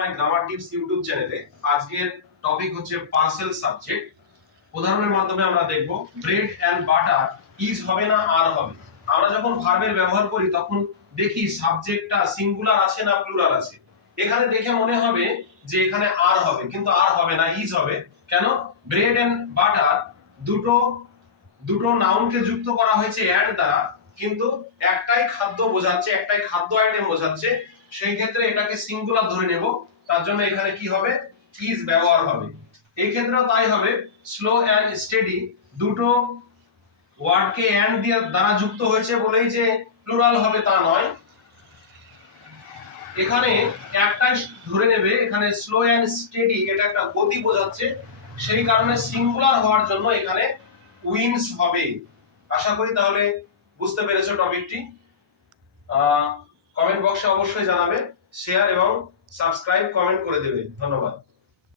মাই grammar tips YouTube চ্যানেলে। আজকের topic হচ্ছে পার্সেল সাবজেক্ট। উদাহরণের মাধ্যমে আমরা দেখব ব্রেড এন্ড বাটার ইজ হবে না আর হবে। আমরা যখন ভার্বের ব্যবহার করি তখন দেখি সাবজেক্টটা সিঙ্গুলার আছে না প্লুরাল আছে। এখানে দেখে মনে হবে যে এখানে আর হবে, কিন্তু আর হবে না, ইজ হবে। কেন? ব্রেড এন্ড বাটার দুটো নাউনকে যুক্ত করা হয়েছে এন্ড দ্বারা, কিন্তু একটাই খাদ্য বোঝাচ্ছে, একটাই খাদ্য আইটেম বোঝাচ্ছে। সেই ক্ষেত্রে এটাকে সিঙ্গুলার ধরে নেব, তার জন্য এখানে কি হবে? ইজ ব্যবহার হবে। এই ক্ষেত্রেও তাই হবে। স্লো এন্ড স্টেডি দুটো ওয়ার্ডকে এন্ড দিয়ে দ্বারা যুক্ত হয়েছে বলেই যে প্লুরাল হবে তা নয়। এখানে একটাই ধরে নেবে, এখানে স্লো এন্ড স্টেডি এটা একটা গতি বোঝাচ্ছে, সেই কারণে সিঙ্গুলার হওয়ার জন্য এখানে উইন্স হবে। আশা করি তাহলে বুঝতে পেরেছো টপিকটি। কমেন্ট বক্সে অবশ্যই জানাবে, শেয়ার এবং সাবস্ক্রাইব কমেন্ট করে দেবে। ধন্যবাদ।